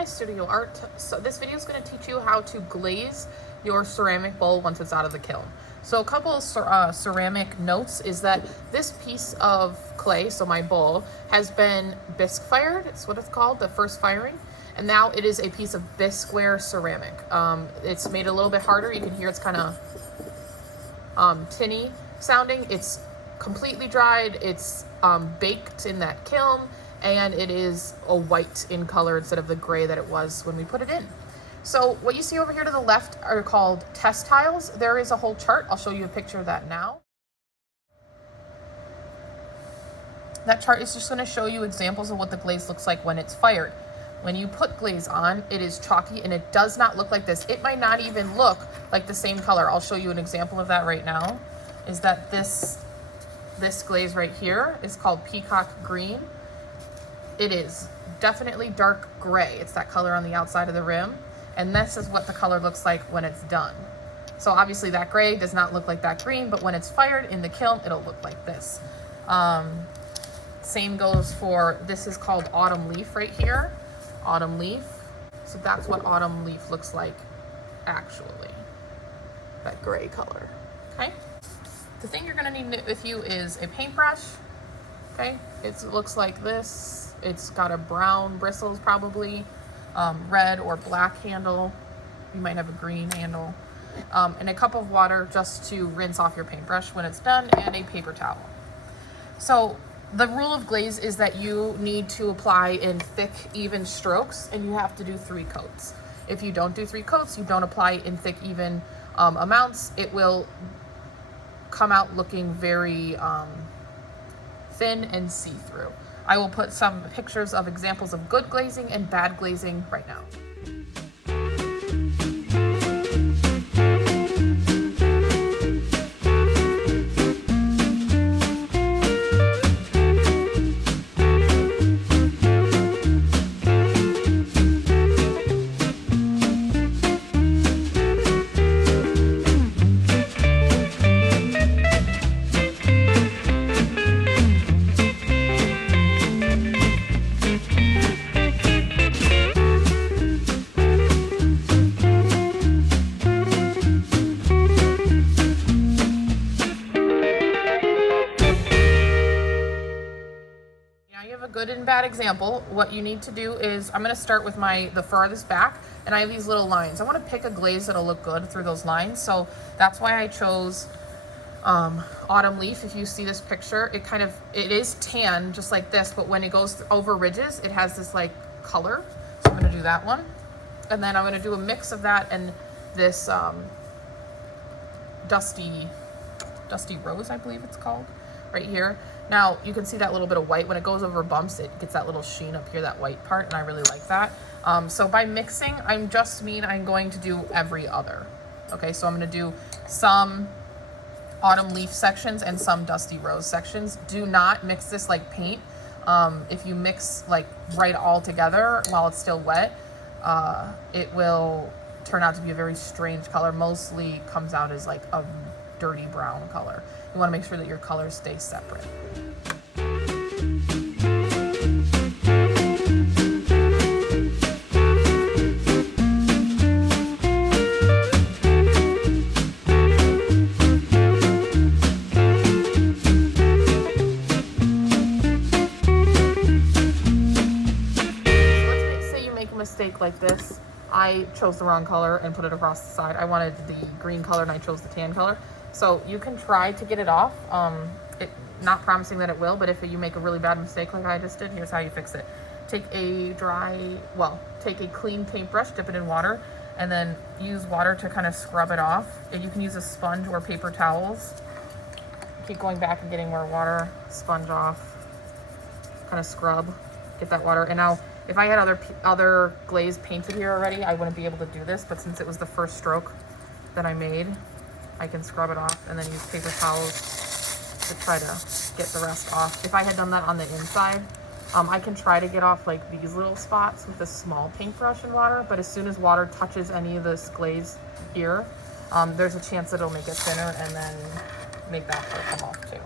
Hi Studio Art. So this video is going to teach you how to glaze your ceramic bowl once it's out of the kiln. So a couple of ceramic notes is that this piece of clay, so my bowl, has been bisque fired. It's what it's called, the first firing. And now it is a piece of bisqueware ceramic. It's made a little bit harder. You can hear it's kind of tinny sounding. It's completely dried. It's baked in that kiln. And it is a white in color instead of the gray that it was when we put it in. So what you see over here to the left are called test tiles. There is a whole chart. I'll show you a picture of that now. That chart is just going to show you examples of what the glaze looks like when it's fired. When you put glaze on, it is chalky and it does not look like this. It might not even look like the same color. I'll show you an example of that right now. Is that this glaze right here is called peacock green. It is definitely dark gray. It's that color on the outside of the rim. And this is what the color looks like when it's done. So obviously that gray does not look like that green, but when it's fired in the kiln, it'll look like this. Same goes for, this is called autumn leaf right here. Autumn leaf. So that's what autumn leaf looks like actually. That gray color, okay? The thing you're gonna need with you is a paintbrush, okay? It looks like this. It's got a brown bristles, probably red or black handle. You might have a green handle. And a cup of water just to rinse off your paintbrush when it's done, and a paper towel. So the rule of glaze is that you need to apply in thick, even strokes, and you have to do 3 coats. If you don't do 3 coats, you don't apply in thick, even amounts, it will come out looking very thin and see-through. I will put some pictures of examples of good glazing and bad glazing right now. Good and bad example. What you need to do is, I'm going to start with the farthest back, and I have these little lines. I want to pick a glaze that'll look good through those lines, so that's why I chose autumn leaf. If you see this picture, it is tan just like this, but when it goes over ridges, it has this like color. So I'm going to do that one, and then I'm going to do a mix of that and this dusty rose, I believe it's called, right here. Now you can see that little bit of white. When it goes over bumps, it gets that little sheen up here, that white part, and I really like that. So by mixing, I'm going to do every other. Okay, so I'm going to do some autumn leaf sections and some dusty rose sections. Do not mix this like paint. If you mix like right all together while it's still wet, it will turn out to be a very strange color. Mostly comes out as like a dirty brown color. You want to make sure that your colors stay separate. Let's say you make a mistake like this. I chose the wrong color and put it across the side. I wanted the green color and I chose the tan color. So you can try to get it off. Not promising that it will, but if you make a really bad mistake like I just did, here's how you fix it. Take a clean paintbrush, dip it in water, and then use water to kind of scrub it off. And you can use a sponge or paper towels. Keep going back and getting more water, sponge off, kind of scrub, get that water. And now, if I had other glaze painted here already, I wouldn't be able to do this, but since it was the first stroke that I made, I can scrub it off and then use paper towels to try to get the rest off. If I had done that on the inside, I can try to get off like these little spots with a small paintbrush and water, but as soon as water touches any of this glaze here, there's a chance that it'll make it thinner and then make that part come off too.